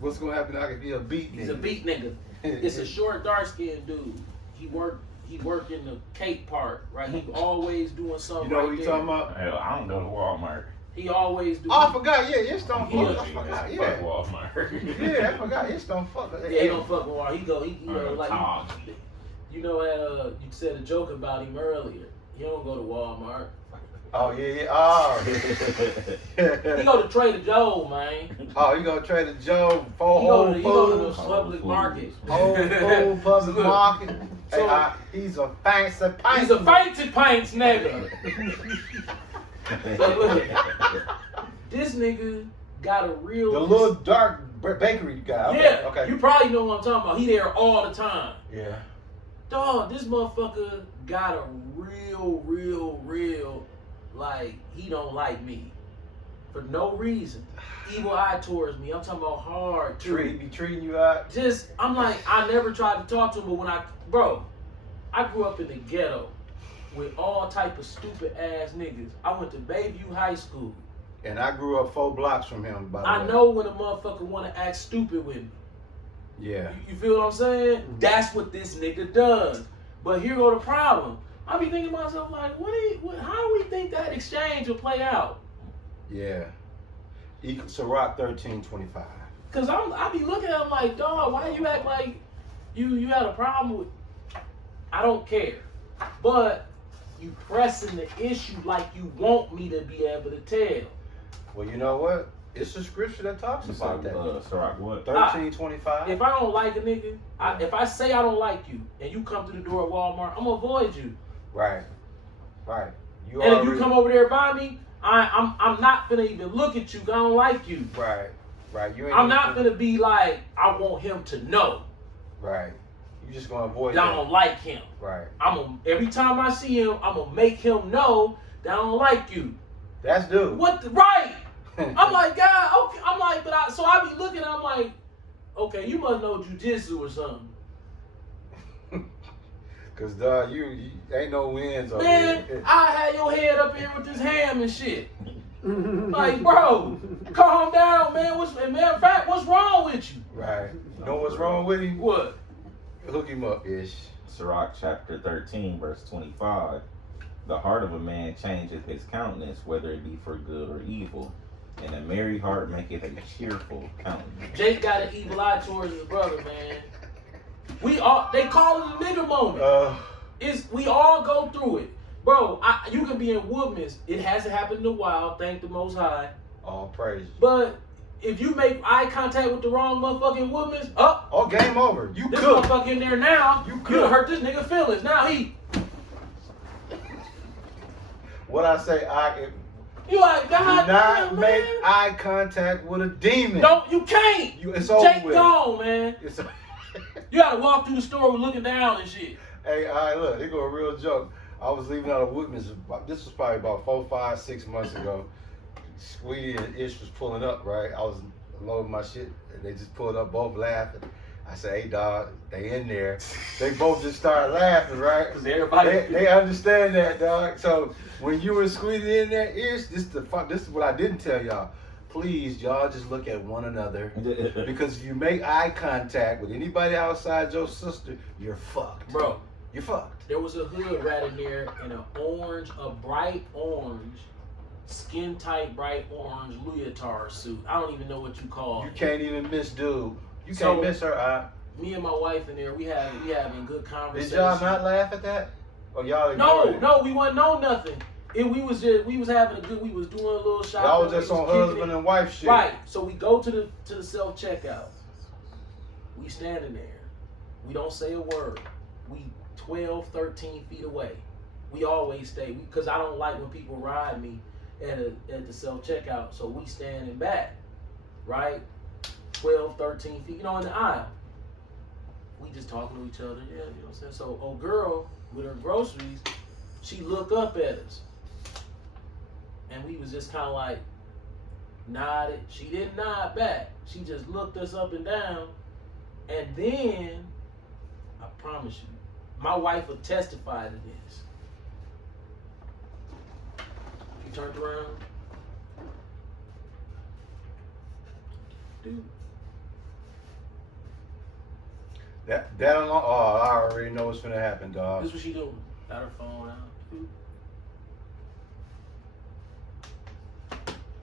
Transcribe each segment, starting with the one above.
What's gonna happen now if he a beat nigga? He's a beat nigga. It's a short, dark-skinned dude. He work in the cake part, right? He always doing something. You know right what you there. talking about? Hell, I don't go to Walmart. He always do. Oh, I forgot. Yeah, it's don't Yeah. fuck. I forgot. Fuck Yeah. Walmart. Yeah, I forgot. It's don't fuck. Yeah, he don't fuck with War. He like Tom. you know, you said a joke about him earlier. He don't go to Walmart. Oh yeah. Oh. He go to Trader Joe, man. Oh, you gonna Trader Joe? He Whole go to the Foods. public market. Whole Food public Look, market. so- Hey, he's a fancy pint. He's a fancy pints nigga. But look, this nigga got a real. The little dark bakery guy. Okay, Yeah, okay. you probably know what I'm talking about. He there all the time. Yeah. Dog, this motherfucker got a real, like, he don't like me. For no reason. Evil eye towards me. I'm talking about hard, too. Be treating you out. Just, I'm like, I never tried to talk to him, but when I grew up in the ghetto with all type of stupid ass niggas. I went to Bayview High School. And I grew up 4 blocks from him, by the way. I know when a motherfucker want to act stupid with me. Yeah. You feel what I'm saying? That's what this nigga does. But here go the problem. I be thinking to myself like, how do we think that exchange will play out? Yeah. Ciroc 1325. Cause I be looking at him like, dog, why you act like you had a problem with? I don't care, but you pressing the issue like you want me to be able to tell. Well, you know what? It's a scripture that talks You about said, that. Ciroc what? 1325. If I don't like a nigga, if I say I don't like you and you come to the door at Walmart, I'm gonna avoid you. Right. Right. You And if already- you come over there by me, I'm not gonna even look at you 'cause I don't like you. Right. Right. You ain't I'm even- not gonna be like, I want him to know Right. You just gonna avoid that I that. don't like him. Right. Every time I see him, I'm gonna make him know that I don't like you. That's dude. What the right? I'm like, God, okay. I'm like, so I be looking, I'm like, okay, you must know jujitsu or something. Cause dog, you ain't no wins over Man, here. I had your head up here with this ham and shit. Like, bro, calm down, man. Matter of fact, what's wrong with you? Right. You know what's wrong with him? What? Hook him up, ish. Sirach chapter 13, verse 25. The heart of a man changeth his countenance, whether it be for good or evil. And a merry heart maketh a cheerful countenance. Jake got an evil eye towards his brother, man. They call it a nigga moment. We all go through it. Bro, you can be in Woodman's. It hasn't happened in a while, thank the Most High. All praise. But if you make eye contact with the wrong motherfucking Woodman's, Oh, game over. You this cook. motherfucker in there now, You you cook. done hurt this nigga feelings. Now he, What I say, you like, do God not damn, make man. eye contact with a demon. You can't. It's over Jake with. gone, man. It's You gotta walk through the store with looking down and shit. Hey, all right, look, here go a real joke. I was leaving out of Woodman's. This was probably about 4, 5, 6 months ago. Sweetie and Ish was pulling up, right? I was loading my shit, and they just pulled up, both laughing. I said, hey, dog, they in there. They both just started laughing, right? Cause everybody, They understand that, dog. So when you and Sweetie in there, Ish, this is what I didn't tell y'all. Please, y'all just look at one another. Because if you make eye contact with anybody outside your sister, you're fucked. bro. You're fucked. There was a hood rat in there in a bright orange, skin tight, bright orange leotard suit. I don't even know what you call You it. can't even miss dude. You So- can't miss her eye. Me and my wife in there, we having good conversation. Did y'all not laugh at that? Or y'all ignored it? No, we wasn't know nothing. We was having a good. We was doing a little shopping. Y'all was just on kicking husband it. and wife shit. Right. So we go to the self checkout. We standing there. We don't say a word. We 12, 13 feet away. We always stay because I don't like when people ride me at the self checkout. So we standing back, right? 12, 13 feet, in the aisle. We just talking to each other. Yeah, you know what I'm saying. So old girl with her groceries, she look up at us. And we was just kind of like nodded. She didn't nod back. She just looked us up and down. And then, I promise you, my wife will testify to this. She turned around. Dude, That alone. Oh, I already know what's gonna happen, dog. This what she doing. Got her phone out.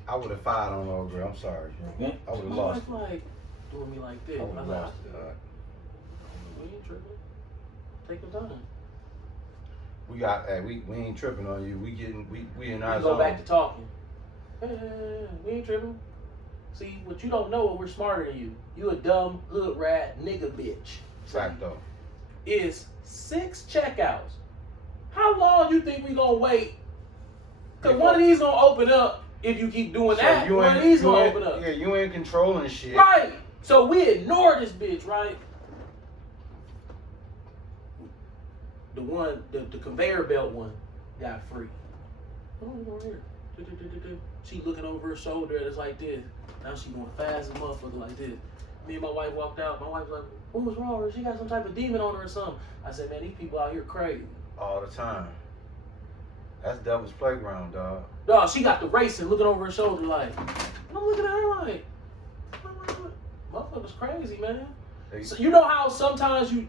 I would have fired on old girl. I'm sorry. Yeah. I would have My lost. wife like doing me like this. I would I have was like, lost it. Dog. we ain't tripping. Take your time. We got. Hey, we ain't tripping on you. We in our We go zone. back to talking. We ain't tripping. See, what you don't know, we're smarter than you. You a dumb hood rat nigga bitch. Fact though. Is 6 checkouts. How long you think we gonna wait? Cause one of these gonna open up if you keep doing that. One of these gonna open up. Yeah, you ain't controlling shit. Right. So we ignore this bitch, right? The one, the conveyor belt one, got free. Oh, over here. She looking over her shoulder, it's like this. Now she going fast as a motherfucker like this. Me and my wife walked out. My wife was like, what was wrong with her? She got some type of demon on her or something. I said, man, these people out here crazy. All the time. That's Devil's Playground, dog. Dog, she got the racing, looking over her shoulder like, and I'm looking at her like, motherfucker's crazy, man. So you know how sometimes you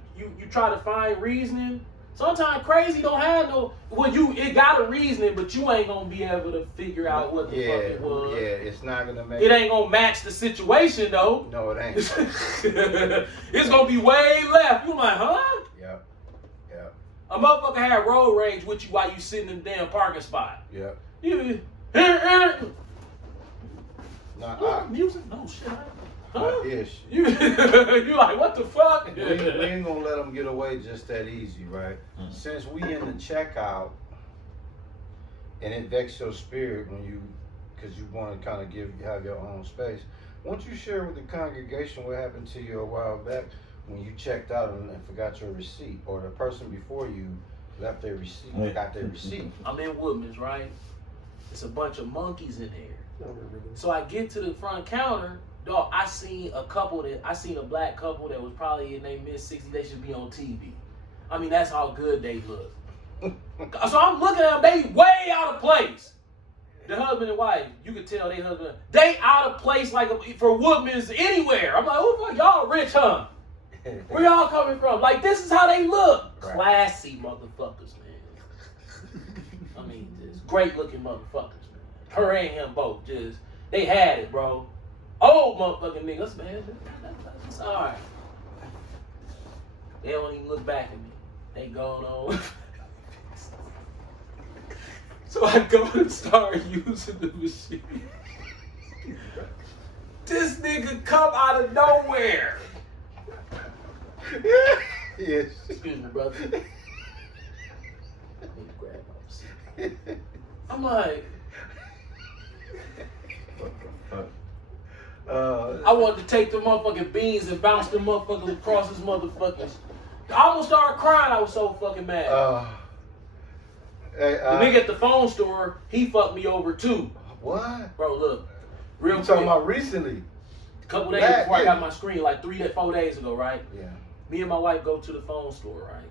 try to find reasoning? Sometimes crazy don't have no, well, it got a reasoning, but you ain't gonna be able to figure out what the fuck it was. Yeah, it's not gonna make It ain't gonna match the situation though. No, it ain't. It's gonna be way left. You like, huh? Yep. Yep. A motherfucker had road rage with you while you sitting in the damn parking spot. Yep. You, Nah, music? No shit. not ish. You like, what the fuck? We ain't gonna let them get away just that easy, right? Mm. Since we in the checkout, and it vexes your spirit when you, because you want to kind of have your own space. Won't you share with the congregation what happened to you a while back when you checked out and forgot your receipt, or the person before you left their receipt, got their receipt? I'm in Woodman's, right? It's a bunch of monkeys in there. So I get to the front counter. Dog, I seen a black couple that was probably in their mid-60s. They should be on TV. I mean, that's how good they look. So I'm looking at them, they way out of place. The husband and wife, you could tell they husband, they out of place like for Woodman's anywhere. I'm like, oh, y'all rich, huh? Where y'all coming from? Like, this is how they look. Right. Classy motherfuckers, man. I mean, just great looking motherfuckers, man. Her and him both, just, they had it, bro. Old motherfucking niggas, man. That's all right. They don't even look back at me. They going on. So I go and start using the machine. This nigga come out of nowhere. Yes. Excuse me, brother. I need to grab my receipt. I'm like, I wanted to take the motherfucking beans and bounce them motherfuckers across his motherfuckers. I almost started crying. I was so fucking mad. Hey, the nigga at the phone store, he fucked me over too. What? Bro, look. Real You quick. talking about recently? A couple days before I got my screen, like 4 days ago, right? Yeah. Me and my wife go to the phone store, right?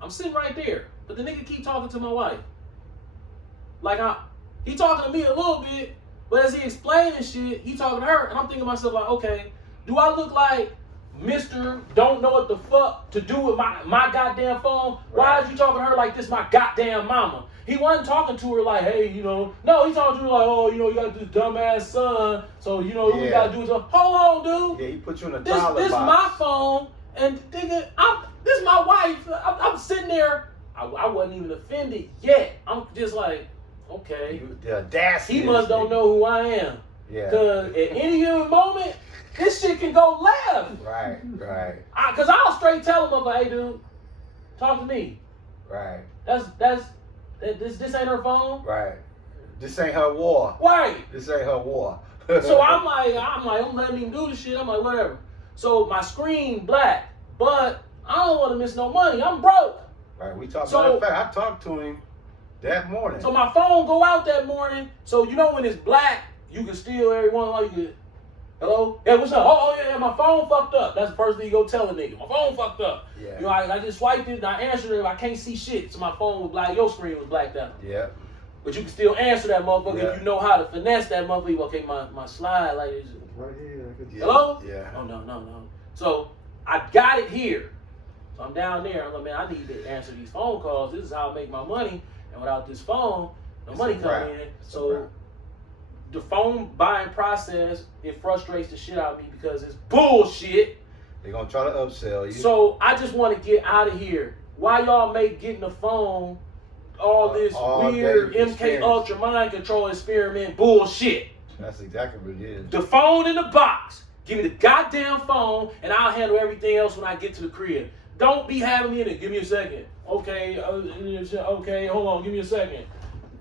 I'm sitting right there, but the nigga keep talking to my wife. Like, he talking to me a little bit, but as he explaining shit, he talking to her, and I'm thinking to myself, like, okay, do I look like Mr. Don't know what the fuck to do with my goddamn phone? Why is you talking to her like this my goddamn mama? He wasn't talking to her like, hey, you know, no, he's talking to her like, oh, you know, you got this dumbass son, so, you know, we gotta do is, hold on, dude. Yeah, he put you in a This toilet box. my phone, and nigga, this my wife. I'm sitting there. I wasn't even offended yet. I'm just like, okay. The audacity. He must don't know who I am. Yeah. Cause at any given moment, this shit can go left. Right. Cause I'll straight tell him, like, hey, dude, talk to me. Right. This ain't her phone. Right. This ain't her war. Right. This ain't her war. So I'm letting him do the shit. I'm like, whatever. So my screen black, but I don't want to miss no money. I'm broke. Right. We talked So- about the fact. I talked to him that morning. So my phone go out that morning. So you know when it's black, you can steal every one while you can. Hello? Yeah, what's up? Oh yeah, my phone fucked up. That's the first thing you go tell a nigga. My phone fucked up. Yeah. You know, I just swiped it and I answered it. I can't see shit. So my phone was black. Your screen was blacked out. Yeah. But you can still answer that motherfucker Yeah. if you know how to finesse that motherfucker. Okay, my slide like this. Right here. I could Yeah. Hello? Yeah. Oh no. So I got it here. So I'm down there. I'm like, man, I need to answer these phone calls. This is how I make my money. And without this phone, no money come in. So the phone buying process, it frustrates the shit out of me because it's bullshit. They're gonna try to upsell you. So I just want to get out of here. Why y'all make getting the phone all this weird MK Ultra mind control experiment bullshit? That's exactly what it is. The phone in the box. Give me the goddamn phone, and I'll handle everything else when I get to the crib. Don't be having me in it. Give me a second. Okay, okay, hold on. Give me a second.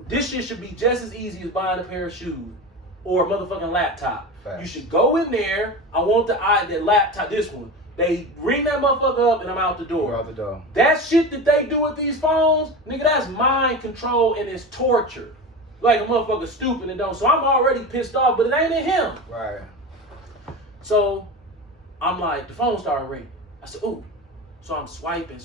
This shit should be just as easy as buying a pair of shoes or a motherfucking laptop. Fact. You should go in there. I want the laptop. This one. They ring that motherfucker up, and I'm out the door. You're out the door. That shit that they do with these phones, nigga, that's mind control and it's torture. Like a motherfucker stupid and don't. So I'm already pissed off, but it ain't in him. Right. So I'm like, the phone started ringing. I said, ooh. So I'm swiping.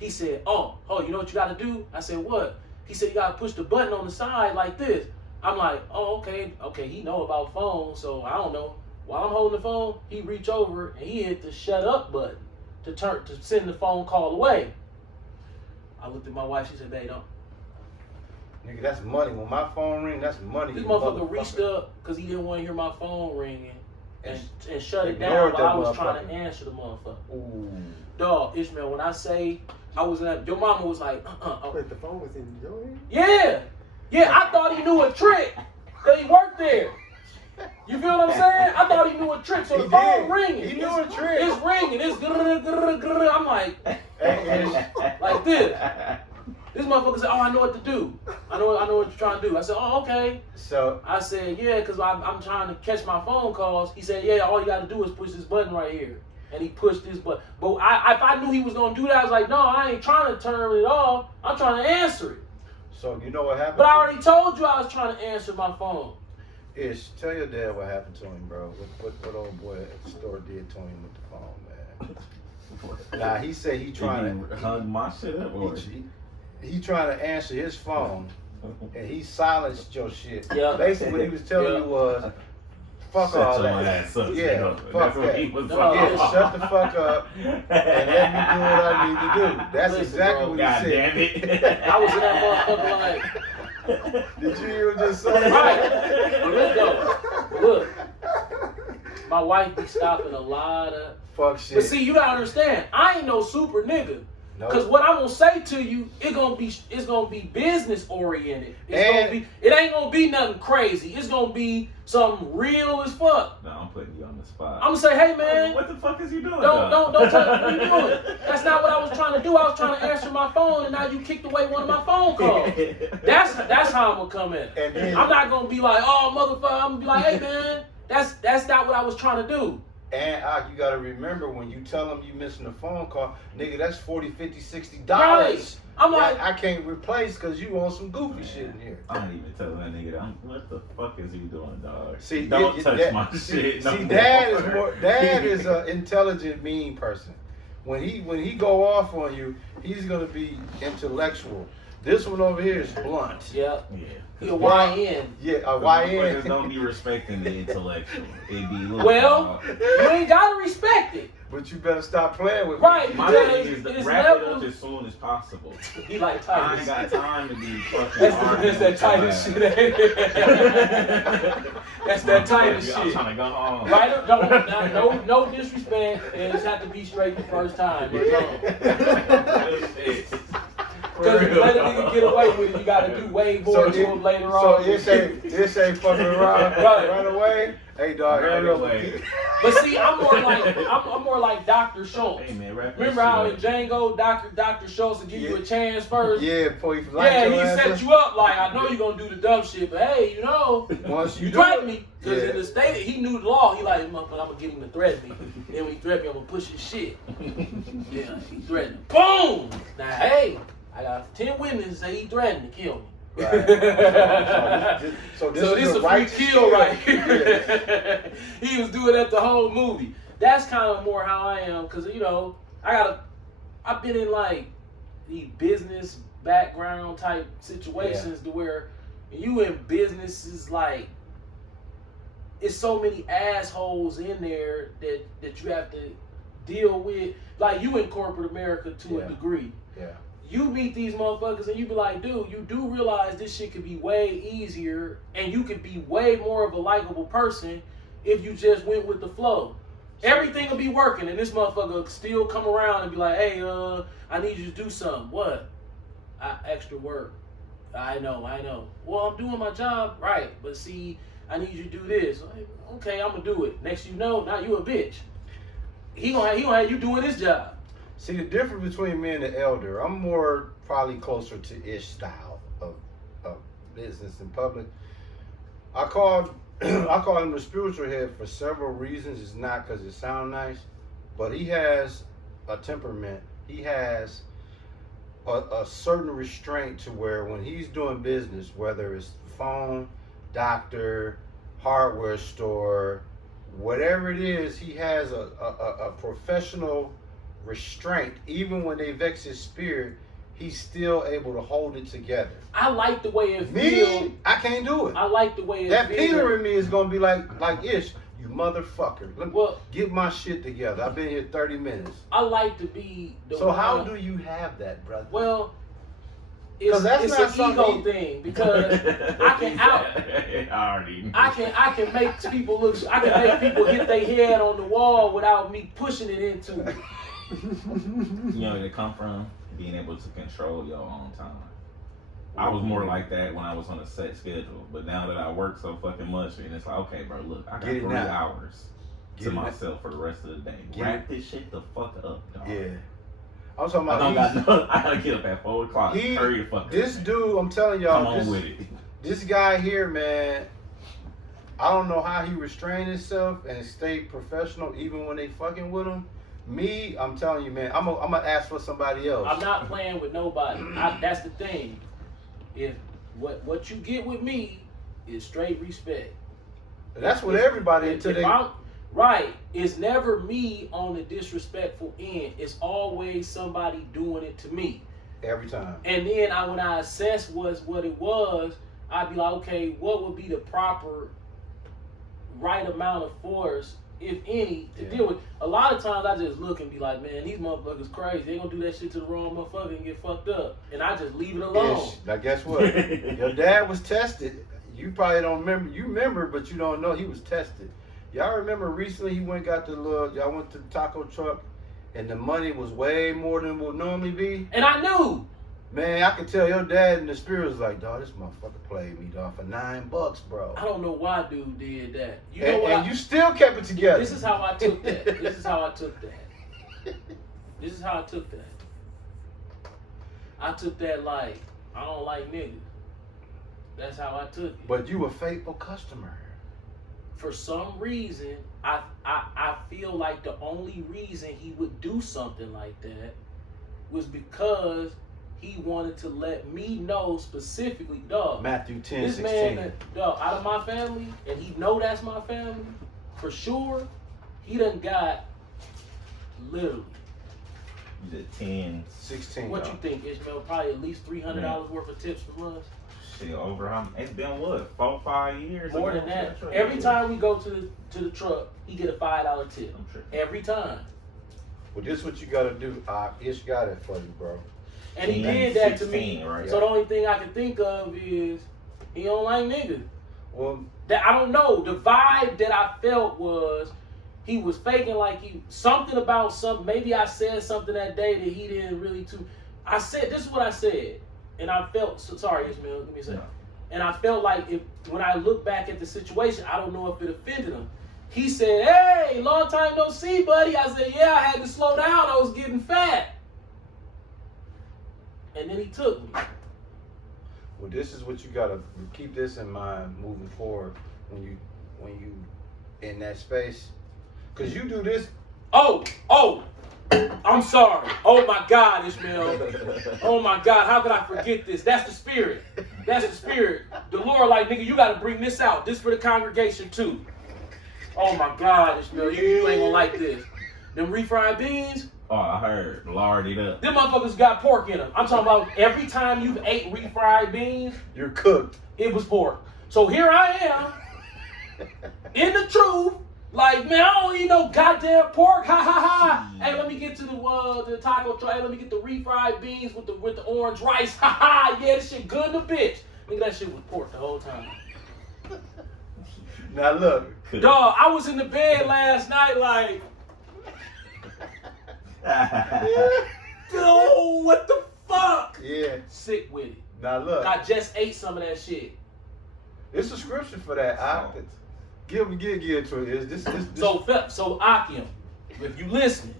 He said, oh, you know what you gotta do? I said, what? He said, you gotta push the button on the side like this. I'm like, oh, okay, he know about phones, so I don't know. While I'm holding the phone, he reach over and he hit the shut up button to send the phone call away. I looked at my wife, she said, babe, don't. Nigga, that's money. When my phone ring, that's money. This motherfucker reached up because he didn't want to hear my phone ringing and shut it down while I was trying to answer the motherfucker. Ooh. Dog, Ishmael, when I say I was in that, your mama was like, Wait, the phone was in your hand? Yeah, I thought he knew a trick because he worked there. You feel what I'm saying? I thought he knew a trick, so the phone ringing. He knew a trick. It's ringing. It's grrr. I'm like, like this. This motherfucker said, oh, I know what to do. I know what you're trying to do. I said, oh, okay. So I said, yeah, because I'm trying to catch my phone calls. He said, yeah, all you got to do is push this button right here. And he pushed this button. But if I knew he was going to do that, I was like, no, I ain't trying to turn it off. I'm trying to answer it. So you know what happened? But I already told you I was trying to answer my phone. Ish, tell your dad what happened to him, bro. What old boy at the store did to him with the phone, man. Nah, he said he trying to hug my shit up. Or he trying to answer his phone, and he silenced your shit. Yeah. Basically, what he was telling you was, fuck all that. Yeah, fuck that. Yeah, shut the fuck up and let me do what I need to do. That's Listen, exactly bro, what God he said. damn it. I was in that motherfucker like, Did you hear what just say? right. Look, my wife be stopping a lot of Fuck shit. But see, you gotta understand, I ain't no super nigga. No. Cause what I'm gonna say to you, it's gonna be business oriented. It ain't gonna be nothing crazy. It's gonna be something real as fuck. No, I'm putting you on the spot. I'm gonna say, hey man, What the fuck is you doing? don't tell me what you doing. That's not what I was trying to do. I was trying to answer my phone, and now you kicked away one of my phone calls. That's how I'm gonna come in. And then, I'm not gonna be like, oh motherfucker. I'm gonna be like, hey man, that's not what I was trying to do. And you gotta remember when you tell them you missing a phone call, nigga, that's $40, $50, $60. Right. I'm like, I can't replace because you on some goofy shit in here. I ain't even telling that nigga that. What the fuck is he doing, dog? See, Don't touch Dad, my shit. See, no Dad more. Dad is an intelligent, mean person. When he go off on you, he's gonna be intellectual. This one over here is blunt. yeah. Yeah. He a YN. Yeah, a Motherfuckers YN. don't be respecting the intellectual. It be look, Well, dog. you ain't gotta respect it. But you better stop playing with Right. me. My Because thing is to it's wrap it up levels. as soon as possible. He like I ain't Titus. got time to be fucking That's arguing that with Titus your shit. ass. Ain't it? That's that Titus I'm shit. trying to go home. Right? Don't, no disrespect. It just have to be straight the first time. Because to let a nigga get away with it, you gotta do way more to him later So on. this ain't fucking around right away. Hey dog, Right hurry up. away. But see, I'm more like Dr. Schultz. Hey man, wrap Remember this how in shit up. Django, Dr. Schultz would give you a chance first? Yeah, boy, if you like Yeah, your he ass set up, you up like, I know you're gonna do the dumb shit, but hey, you know, once you you do threatened it, me. Because in the state, he knew the law. He like, motherfucker, I'm gonna get him to threaten me. Then when he threatened me, I'm gonna push his shit. Yeah, he threatened. Boom! Now, hey, I got 10 witnesses say he threatened to kill me. Right. So this So is this a a free righteous kill right Yeah. here. He was doing that the whole movie. That's kind of more how I am, cause you know, I've been in like the business background type situations to where you in business is like, it's so many assholes in there that you have to deal with. Like you in corporate America to a degree. Yeah. You meet these motherfuckers and you be like, dude, you do realize this shit could be way easier and you could be way more of a likable person if you just went with the flow. Everything will be working and this motherfucker still come around and be like, hey, I need you to do something. What? Extra work. I know. Well, I'm doing my job, right? But see, I need you to do this. Okay, I'm gonna do it. Next you know, now you a bitch. He gonna have you doing his job. See, the difference between me and the elder, I'm more probably closer to Ish style of business in public. I call him the spiritual head for several reasons. It's not because it sounds nice, but he has a temperament. He has a certain restraint to where when he's doing business, whether it's phone, doctor, hardware store, whatever it is, he has a professional restraint. Even when they vex his spirit, he's still able to hold it together. I like the way it feels. Me, I can't do it. I like the way it That feels. Peter in me is gonna be like Ish, you motherfucker. Well, Get my shit together. I've been here 30 minutes. I like to be the So one. how do you have that, brother? Well, it's that's not an something ego thing because I can make people look. I can make people hit their head on the wall without me pushing it into it. You know where it come from? Being able to control your own time. I was more like that when I was on a set schedule, but now that I work so fucking much, and it's like, okay, bro, look, I got 3 hours to myself for the rest of the day. Wrap this shit the fuck up, dog. Yeah. I'm talking I about gotta get up at 4 o'clock. Hurry the fuck up. This dude, I'm telling y'all, Come on with it. This guy here, man, I don't know how he restrained himself and stayed professional even when they fucking with him. Me, I'm telling you, man, I'm gonna ask for somebody else. I'm not playing with nobody. That's the thing. If what you get with me is straight respect. That's what everybody until they. Right. It's never me on the disrespectful end. It's always somebody doing it to me. Every time. And then when I assess what it was, I'd be like, okay, what would be the proper right amount of force, if any, to deal with? A lot of times I just look and be like, man, these motherfuckers crazy. They gonna do that shit to the wrong motherfucker and get fucked up. And I just leave it alone. Ish. Now guess what? Your dad was tested. You probably don't remember. You remember, but you don't know he was tested. Y'all remember recently he went and got y'all went to the taco truck and the money was way more than would normally be? And I knew. Man, I could tell your dad in the spirit was like, dog, this motherfucker played me, dog, for $9, bro. I don't know why dude did that. You know what? And you still kept it together. This is how I took that. This is how I took that. I took that like, I don't like niggas. That's how I took it. But you a faithful customer. For some reason, I feel like the only reason he would do something like that was because he wanted to let me know specifically, dog. Matthew 10, this 16. man, dog, out of my family, and he know that's my family, for sure, he done got literally. You did 10, 16. What you think, Ishmael? Probably at least $300 worth of tips from us. shit over. It's been what, 4-5 years? More than that. Every time we go to the truck, he get a $5 tip. I'm sure. Every time. Well, this is what you got to do. Ish got it for you, bro. And he did that to me. 16, right? So the only thing I can think of is he don't like niggas. Well, That I don't know. The vibe that I felt was he was faking like something about something. Maybe I said something that day that he didn't really I said, this is what I said. And I felt, sorry Ishmael, give me a second. No. And I felt like when I look back at the situation, I don't know if it offended him. He said, hey, long time no see, buddy. I said, yeah, I had to slow down. I was getting fat. And then he took me. Well, this is what you gotta keep this in mind moving forward when you in that space, cause you do this. Oh, I'm sorry. Oh my God, Ishmael. Oh my God, how could I forget this? That's the spirit. That's the spirit. The Lord, like, nigga, you gotta bring this out. This for the congregation too. Oh my God, Ishmael, you ain't gonna like this. Them refried beans. Oh, I heard. Lard it up. Them motherfuckers got pork in them. I'm talking about every time you've ate refried beans, You're cooked. it was pork. So here I am. In the truth, like, man, I don't eat no goddamn pork. Ha ha ha. Hey, let me get to the taco truck. Hey, let me get the refried beans with the orange rice. Ha ha. Yeah, this shit good in a bitch. Nigga, that shit was pork the whole time. Now look, Dog, I was in the bed last night like, oh, what the fuck? yeah. Sick with it. Now look, I just ate some of that shit. it's a scripture for that. Give to it. This. So Akim, if you listening,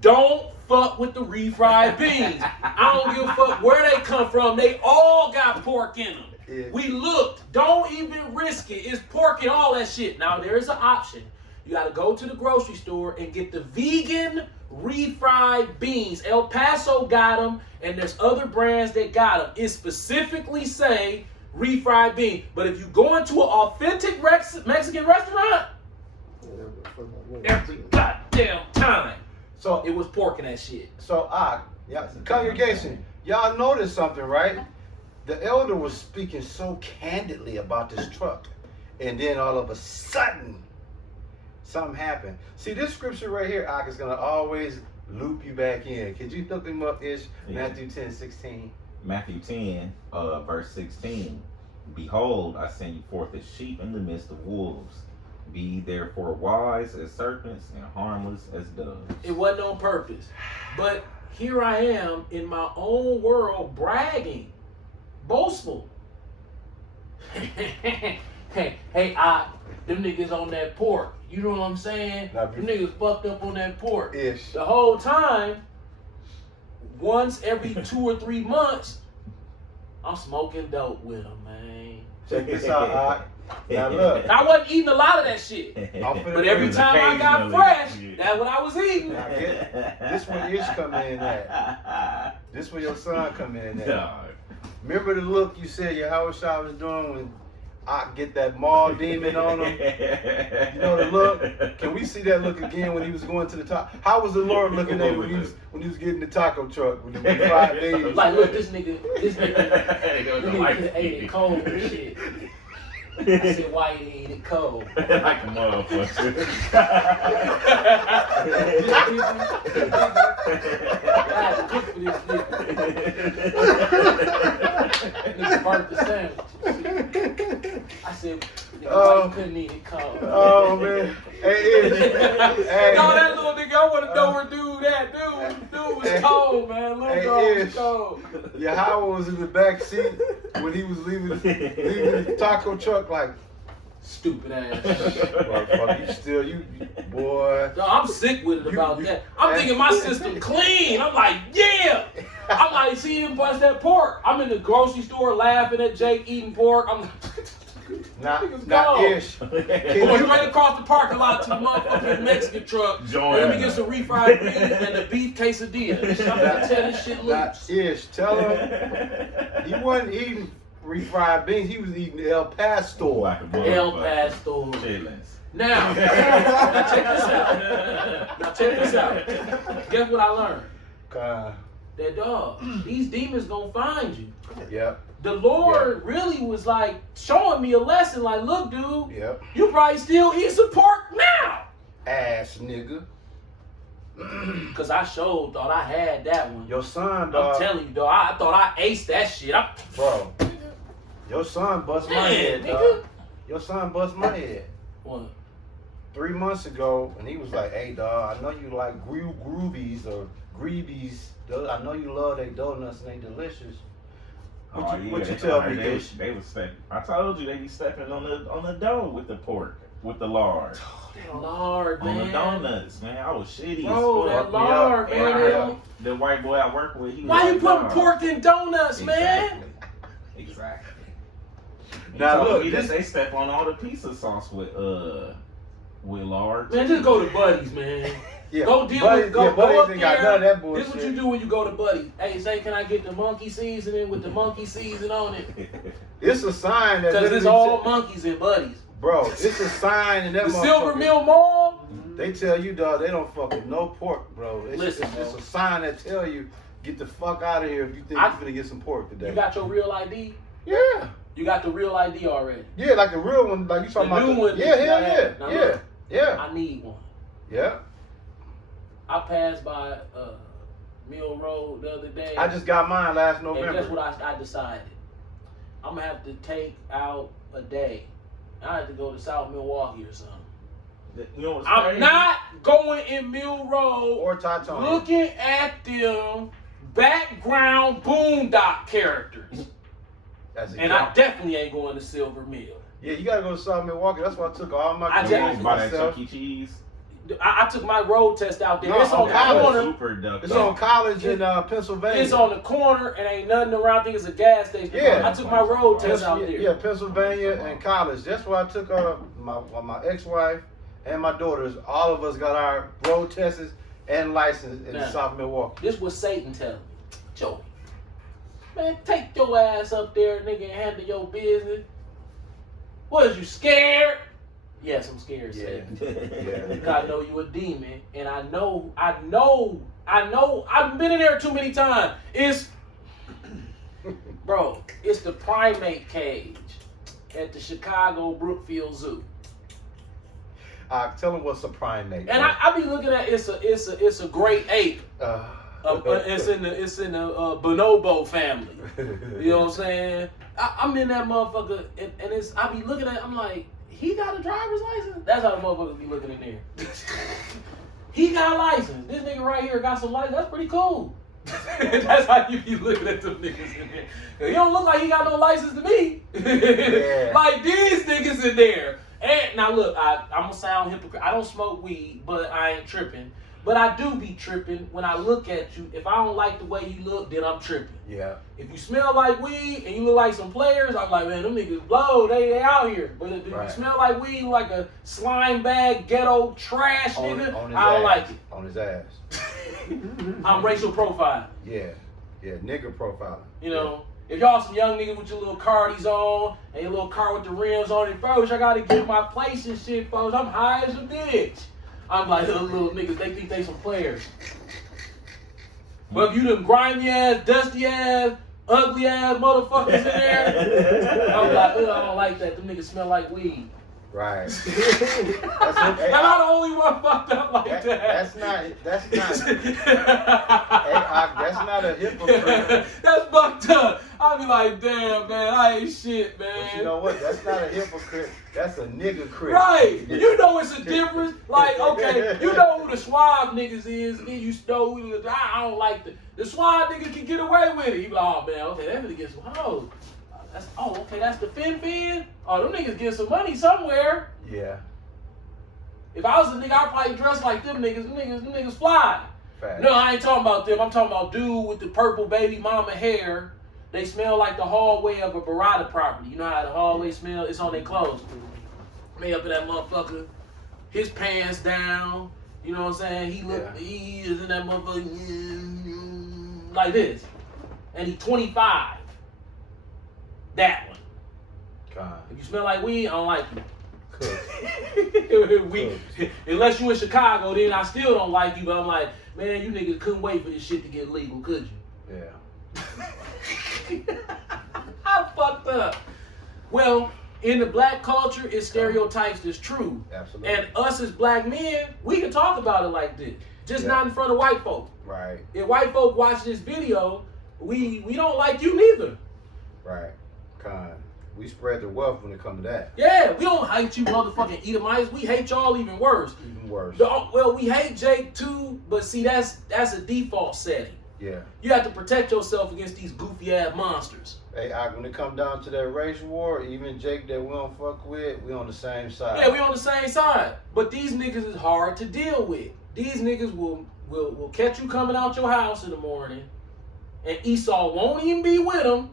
don't fuck with the refried beans. I don't give a fuck where they come from. They all got pork in them. Yeah. We looked. Don't even risk it. It's pork and all that shit. Now there is an option. You got to go to the grocery store and get the vegan refried beans. El Paso got them, and there's other brands that got them. It specifically say refried bean. But if you go into an authentic Mexican restaurant, every goddamn time So it was pork in that shit. So, congregation, y'all noticed something, right? The elder was speaking so candidly about this truck, and then all of a sudden, something happened. See, this scripture right here, is gonna always loop you back in. Could you look him up, Ish? Yeah. Matthew 10:16. Matthew 10, verse 16. Behold, I send you forth as sheep in the midst of wolves. Be ye therefore wise as serpents and harmless as doves. It wasn't on purpose. But here I am in my own world bragging, boastful. hey, them niggas on that pork. You know what I'm saying? Now, Them niggas fucked up on that pork. Ish. The whole time, once every 2 or 3 months, I'm smoking dope with them, man. Check this out, Now look. I wasn't eating a lot of that shit. But every time I got fresh, that's what I was eating. Now this where Ish come in at. This where your son come in at. Remember the look you said your house shot was doing when I get that mall demon on him? You know the look? Can we see that look again when he was going to the top? How was the Lord looking at him when he was getting the taco truck with the fried beans? Like, look, this nigga could have ate it cold and shit. I said, why you ate it cold? Like a motherfucker. I had to cook for this nigga burnt the sandwich. I said, why you couldn't eat it cold? Oh man. Hey, hey. No, that little nigga, I want to know where dude at. Dude was cold, man. Little dog was cold. Yahweh was in the back seat when he was leaving the taco truck like, stupid ass. Motherfucker, you boy. No, I'm sick with it about that. I'm thinking my system clean. I'm like, yeah. I'm like, see him bust that pork. I'm in the grocery store laughing at Jake eating pork. I'm like, Not Ish. Going straight across the parking lot to the motherfucking Mexican truck. Let me get some refried beans and a beef quesadilla. I'm gonna tear this shit loose. Ish, tell him he wasn't eating refried beans. He was eating El Pastor. Like a El Pastor. Chitlins. Now check this out. Guess what I learned? That dog, these demons gonna find you. Yep. The Lord really was like showing me a lesson. Like, look, dude, Yep. you probably still eat some pork now. Ass nigga. Cause I thought I had that one. Your son, dog. I'm telling you, dog. I thought I aced that shit. Bro, your son bust my Man, head, nigga. dog. Your son bust my head. What? 3 months ago, and he was like, "Hey, dog, I know you like groovies or greebies. I know you love they donuts and they delicious. What you tell me, Ish? They was stepping. I told you they be stepping on the dough with the pork, with the lard. Lord, On man. the donuts, man. I was shitty Bro, as that fuck. lard, And man. the white boy I work with, he was Why you like, putting "Dog." pork in donuts, man? Exactly. He Now told look, me that this- they step on all the pizza sauce with lard. Man, just go to Buddy's, man. Yeah, Go deal Buddies- with, go yeah, Buddies up ain't there. got none of that This bullshit. what you do when you go to Buddy's. Hey, say, can I get the monkey seasoning with the monkey season on it? It's a sign that Because it's literally all say- monkeys in Buddy's. Bro, it's a sign in that The Silver motherfucker. Mill Mall? They tell you, dog, they don't fuck with no pork, bro. It's Listen, it's bro. a sign that tell you, get the fuck out of here if you think I- you're gonna get some pork today. You got your real ID? Yeah. You got the real ID already. Yeah, like the real one, like you talking The about. new one Yeah, that you hell got. Now yeah, look. yeah. I need one. Yeah. I passed by Mill Road the other day. I just got mine last and November. guess what I decided? I'm gonna have to take out a day. I have to go to South Milwaukee or something. You know what's I'm crazy? not going in Mill Road Or Titonia. looking at them background boondock characters. That's a And I definitely ain't going to Silver Mill. Yeah, you gotta go to South Milwaukee. That's why I took all my I You kids always buy that myself. Chuck E. Cheese. I took my road test out there. No, It's on the College. corner. Super duck. It's on College in Pennsylvania. It's on the corner and ain't nothing around. I think it's a gas station. Yeah. I took my road test out there. Yeah, Pennsylvania and College. That's where I took my ex-wife and my daughters. All of us got our road tests and license in Now, South Milwaukee. This was Satan telling me, Joey, man, take your ass up there, nigga, and handle your business. Was you scared? Yes, I'm scared, Satan. Yeah. Because I know you a demon, and I know, I've been in there too many times. Bro, it's the primate cage at the Chicago Brookfield Zoo. Tell them what's a primate. And I be looking at it's a great ape. It's in the bonobo family. You know what I'm saying? I'm in that motherfucker, and it's I be looking at. I'm like, he got a driver's license. That's how the motherfuckers be looking in there. He got a license. This nigga right here got some license. That's pretty cool. That's how you be looking at them niggas in there. He don't look like he got no license to me. Yeah. Like these niggas in there. And now look, I'm gonna sound hypocrite. I don't smoke weed, but I ain't tripping. But I do be tripping when I look at you. If I don't like the way you look, then I'm tripping. Yeah. If you smell like weed and you look like some players, I'm like, man, them niggas blow. They out here. But if Right. you smell like weed, you like a slime bag, ghetto trash nigga, On his I don't ass. like it. On his ass. I'm racial profiling. Yeah. Yeah. Nigga profiling. You know, if y'all some young niggas with your little Cardis on and your little car with the rims on it, folks, I gotta get my place and shit, folks. I'm high as a bitch. I'm like, those little niggas, they think they some players. But if you them grimy ass, dusty ass, ugly ass motherfuckers in there, I'm like, ugh, I don't like that. Them niggas smell like weed. Right. Am I the only one fucked up like that? That's not a hypocrite. That's fucked up. I'll be like, damn, man, I ain't shit, man. But you know what? That's not a hypocrite. That's a nigga crit. Right. You know it's a difference. Like, okay, you know who the suave niggas is, and then you know who I don't like the suave niggas can get away with it. You be like, oh man, okay, that nigga gets some hoes. Okay, that's the fin. Oh, them niggas get some money somewhere. Yeah. If I was a nigga, I'd probably dress like them niggas. Them niggas fly. Fact. No, I ain't talking about them. I'm talking about dude with the purple baby mama hair. They smell like the hallway of a Barada property. You know how the hallway smell? It's on their clothes. Me up in that motherfucker, his pants down. You know what I'm saying? He is in that motherfucker like this, and he 25. That one. God. If you smell like weed, I don't like Cook. you. Unless you in Chicago, then I still don't like you. But I'm like, man, you niggas couldn't wait for this shit to get legal, could you? Yeah. I fucked up. Well, in the black culture, it's stereotypes that's true. Absolutely. And us as black men, we can talk about it like this. Just Yeah. not in front of white folk. Right. If white folk watch this video, we don't like you neither. Right. Con. We spread the wealth when it comes to that. Yeah, we don't hate you motherfucking Edomites. We hate y'all even worse. Even worse. Well, we hate Jake too, but see, that's a default setting. Yeah. You have to protect yourself against these goofy ass monsters. Hey, when it come down to that race war, even Jake that we don't fuck with, we on the same side. Yeah, we on the same side. But these niggas is hard to deal with. These niggas will catch you coming out your house in the morning, and Esau won't even be with them,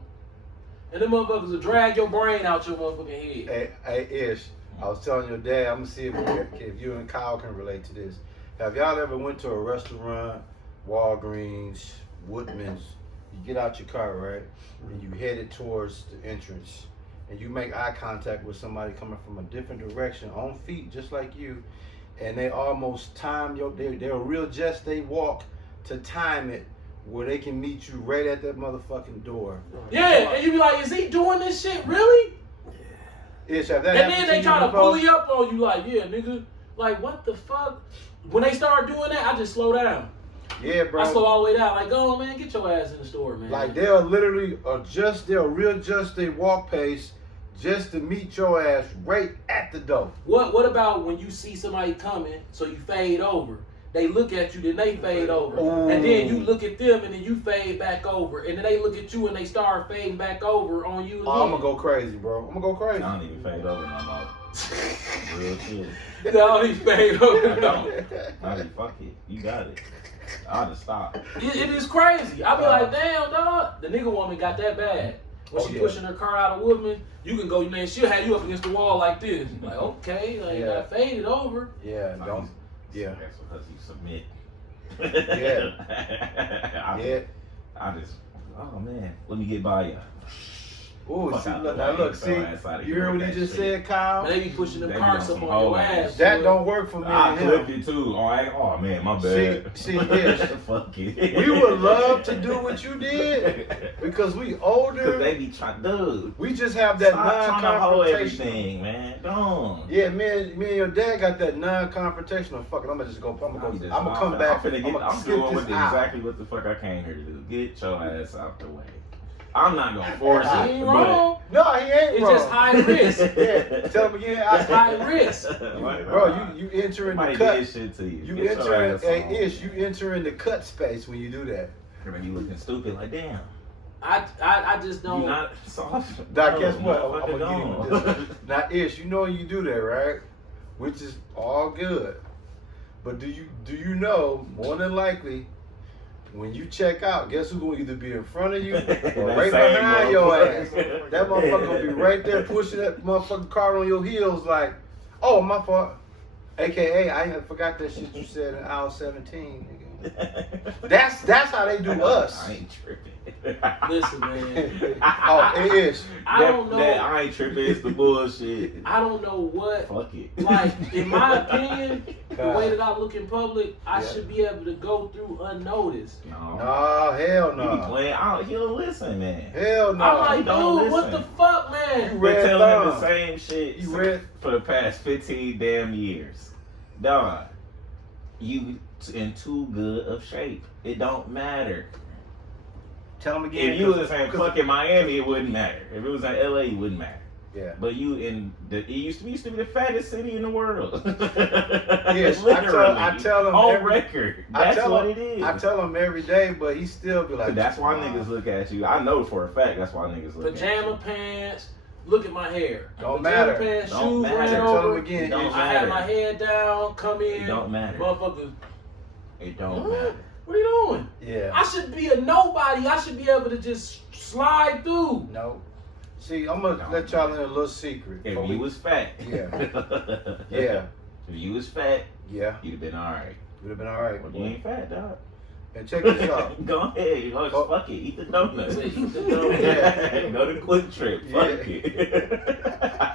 and them motherfuckers will drag your brain out your motherfucking head. Hey, Ish, I was telling your dad, I'm gonna see if you and Kyle can relate to this. Have y'all ever went to a restaurant, Walgreens, Woodman's, you get out your car, right, and you headed towards the entrance, and you make eye contact with somebody coming from a different direction, on feet, just like you, and they almost time they'll real just they walk to time it where they can meet you right at that motherfucking door. Yeah, and you be like, is he doing this shit really? Ish, have that And happened then to they you try to before? pull you up on you like, yeah, nigga. Like, what the fuck? When they start doing that, I just slow down. Yeah, bro. I slow all the way down. Like, go on, man, get your ass in the store, man. Like they'll literally they'll readjust their walk pace just to meet your ass right at the door. What about when you see somebody coming, so you fade over? They look at you, then they fade over. Ooh. And then you look at them, and then you fade back over. And then they look at you, and they start fading back over on you again. Oh, I'm gonna go crazy, bro. I'm gonna go crazy. I don't even fade over no more. Real shit. No, he fade over. I don't. I mean, fuck it. You got it. I'll just stop. It is crazy. I be like, damn, dog. The nigga woman got that bad. When Oh, she yeah. pushing her car out of Woodman, you can go, man, she'll have you up against the wall like this. You like, okay, like, Yeah. I faded over. Yeah, don't. Yeah. That's because you submit. Yeah. Yeah. I just, oh man, let me get by you. Ooh, Fuck see, out look, the now way, look, throw see, ass out of you here heard what with he that just shit. said, Kyle? Man, they be pushing them They be carts on up some on your whole ass. ass. That boy. don't work for me I and clip him. you too. Oh man, my bad. See, yeah. Fuck it. We would love to do what you did because we Cause older. they be trying, dude. We just have that Stop trying to hold non-confrontational. everything, man. Don't. Yeah, me and your dad got that non-confrontational. Fuck it, I'm gonna just go. I'm gonna come back. I'm finna get. I'm skip doing this with out. exactly what the fuck I came here to do. Get your ass out the way. I'm not gonna force He it, ain't but wrong. No, he ain't It's wrong. just high risk. Yeah, tell him again. It's high risk. Bro, you enter in the Somebody cut. did shit to you. You Get enter your in, ass hey, on. Ish, you enter in the cut space when you do that. You looking stupid like damn. I just You don't. not soft. Now, No, guess what? I'm motherfucker, gonna get him with this. Now, Ish, you know you do that, right? Which is all good. But do you know, more than likely, when you check out, guess who's gonna either be in front of you or That right same behind your ass? motherfucker. That motherfucker gonna be right there pushing that motherfucking car on your heels like, oh, my fault. AKA, I forgot that shit you said in aisle 17, nigga. That's how they do us. I ain't tripping. Listen, man. Oh, it is. I don't know. I ain't tripping. It's the bullshit. I don't know what. Fuck it. Like, in my opinion, the God. way that I look in public, I Yeah. should be able to go through unnoticed. No. No, hell You be no. playing. He don't listen, man. Hell no. I'm like, don't dude, what the listen. fuck, man? You Been red telling him the thumb. same shit You red. for the past 15 damn years. Dog, you in too good of shape. It don't matter. Tell him again. If you was in 'cause- fucking Miami, it wouldn't matter. If it was in LA, it wouldn't matter. Yeah. But you it used to be the fattest city in the world. Yes, I tell him on every- record. I That's tell what him, it is. I tell him every day, but he still be like. That's why "Nah." niggas look at you. I know for a fact that's why niggas look at Pajama you. pants. Look at my hair. Don't Pajama matter. pants, Don't shoes matter. ran Tell him over. again. It don't Ish. I had matter. my head down. Come in. It don't matter. Motherfuckers. It don't What? matter. What are you doing? Yeah. I should be a nobody. I should be able to just slide through. No. See, I'm gonna let y'all in a little secret. If But you we- was fat. Yeah. Yeah. If you was fat, Yeah. you'd have been alright. Would have been all right. But you ain't fat, dog. And check this out. Go ahead. You know, Oh. fuck it. Eat the donuts. Eat the donuts. Yeah. Go to Quick Trip. Yeah. Fuck it.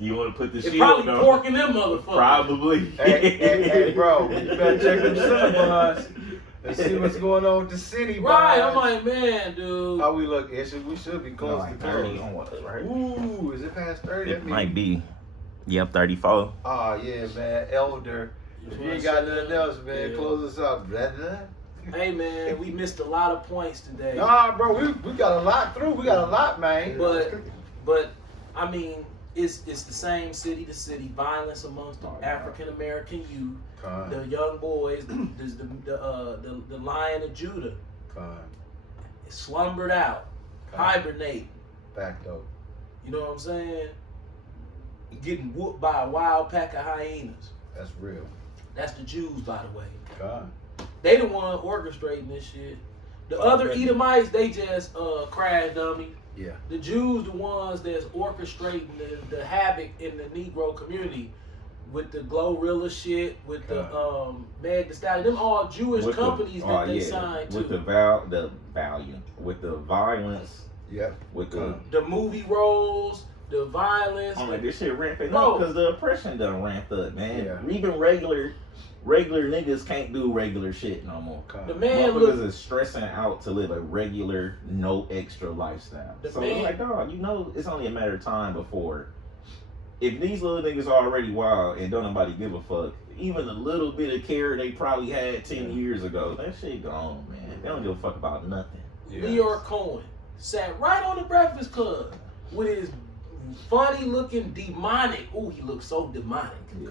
You want to put the It's shield probably on? pork in them motherfuckers. Probably. Hey, bro, you better check them Cinnabons and see what's going on with the city, Right, I'm boys. like, man, dude. How we look? We should be close Like to 30 close. on what, right? Ooh, is it past 30? It might be. Yep, 34. Oh, yeah, man. Elder. If you ain't got nothing else, man, Yeah. close us up, brother. Hey, man, we missed a lot of points today. Nah, bro, we got a lot through. We got a lot, man. But I mean, it's the same city to city violence amongst the Oh, yeah. African American youth, Con, the young boys, the Lion of Judah, slumbered out, hibernating. Back though. You know what I'm saying? Getting whooped by a wild pack of hyenas. That's real. That's the Jews, by the way. Con. They the one orchestrating this shit. The other Edomites, they just crash dummy. Yeah. The Jews, the ones that's orchestrating the havoc in the Negro community with the Glorilla shit, with the Meg Thee Stallion, them all Jewish With the- companies that they signed to. With the value, with the violence, Yep. with the The movie roles, the violence. I'm like, this shit ramping Bro. up because the oppression done ramped up, man. Yeah. Even regular niggas can't do regular shit no more. The man Motherfuckers look. is stressing out to live a regular, no extra lifestyle. The So man- it's like, dog, you know, it's only a matter of time before. If these little niggas are already wild and don't nobody give a fuck, even a little bit of care they probably had 10 years ago, that shit gone, man. They don't give a fuck about nothing. Yeah. Leor Cohen sat right on the Breakfast Club with his funny looking demonic. Ooh, he looks so demonic. Yeah.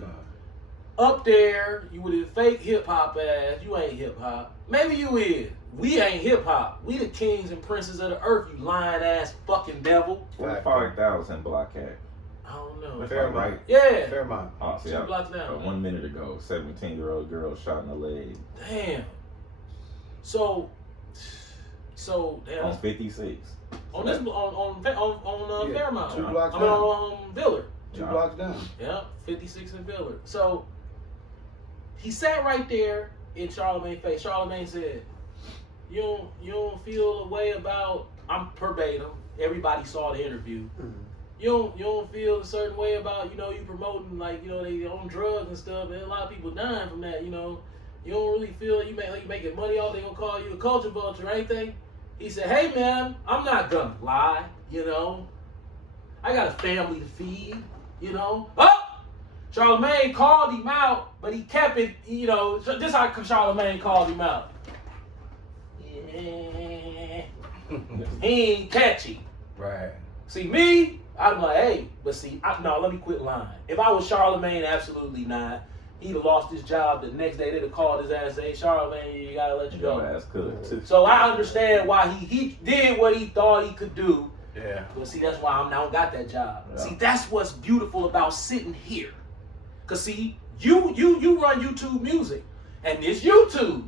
Up there, you with his fake hip hop ass. You ain't hip hop. Maybe you is. We ain't hip hop. We the kings and princes of the earth. You lying ass fucking devil. 45,000 block cat. I don't know. That's Fairmont. right. Yeah. Fairmont. Oh, see, 2 blocks down. 1 minute ago, 17-year-old girl shot in the leg Damn. So damn. on 56. On this on Yeah, Fairmount. 2 blocks I mean down. on Villard. 2 blocks down. Yeah, 56 in Villard. So he sat right there in Charlemagne's face. Charlemagne said, "You don't feel a way about." I'm verbatim. Everybody saw the interview. Mhm. You don't feel a certain way about you promoting like they on drugs and stuff, and a lot of people dying from that. You don't really feel you making money off. They gonna call you a culture vulture or anything. He said, "Hey man, I'm not gonna lie. I got a family to feed. Oh." Charlemagne called him out, but he kept it, this how Charlemagne called him out. Yeah. He ain't catchy. Right. See, me, I'm like, hey, but see, no, let me quit lying. If I was Charlemagne, absolutely not. He'd have lost his job the next day. They'd have called his ass and say, hey, Charlemagne, you gotta let you Your go. ass cooked too. So I understand why he did what he thought he could do. Yeah. But see, that's why I don't got that job. Yeah. See, that's what's beautiful about sitting here. Cause see, you run YouTube music, and this YouTube,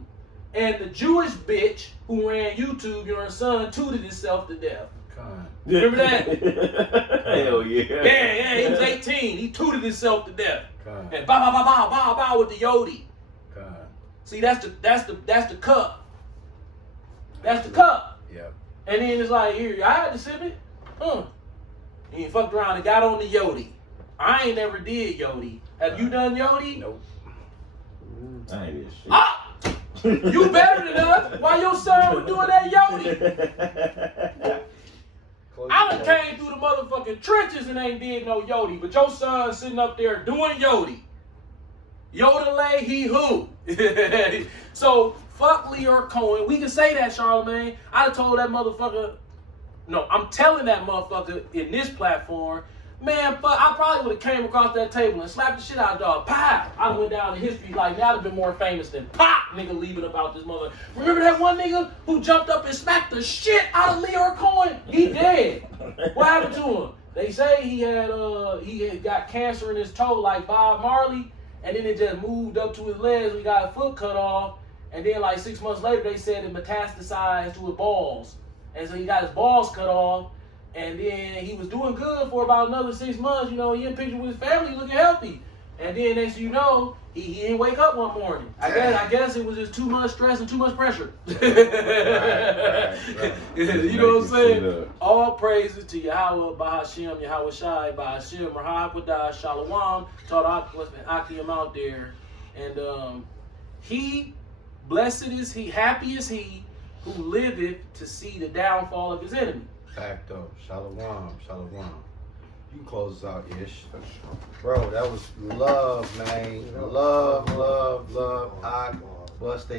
and the Jewish bitch who ran YouTube, your son tooted himself to death. Con. Remember that? Hell yeah. Yeah, he was 18. He tooted himself to death. Con. And bow, bow, bow, bow, bow, bow with the Yodi. Con. See, that's the cup. That's the cup. Yep. And then it's like, here, I had to sip it. And you fucked around and got on the Yodi. I ain't never did Yodi. Have you done Yodi? Nope. I ain't this shit. Ah! You better than us. Why your son was doing that Yodi? Close I your done eyes. came through the motherfucking trenches and ain't did no Yodi, but your son sitting up there doing Yodi. Yodelay he who. So fuck Leor Cohen. We can say that, Charlemagne. I done told that motherfucker. No, I'm telling that motherfucker in this platform, man, fuck, I probably would have came across that table and slapped the shit out of dog. Pow! I went down in history like that. I'd have been more famous than pop, nigga, leaving about this mother. Remember that one nigga who jumped up and smacked the shit out of Leor Cohen? He dead. What happened to him? They say he had got cancer in his toe like Bob Marley, and then it just moved up to his legs. We got a foot cut off, and then like 6 months later they said it metastasized to his balls, and so he got his balls cut off. And then he was doing good for about another 6 months. He in picture with his family looking healthy. And then next thing you know, he didn't wake up one morning. I guess it was just too much stress and too much pressure. right. You know what I'm saying? Make it All praises to Yahweh, Bahashem, Yahweh Shai, Bahashem, Rahapadah, Shalom, taught Akim out there. And he, blessed is he, happy is he, who liveth to see the downfall of his enemy. Fact up. Shalom. Shalom. You can close us out, Ish. Bro, that was love, man. Love. I bust they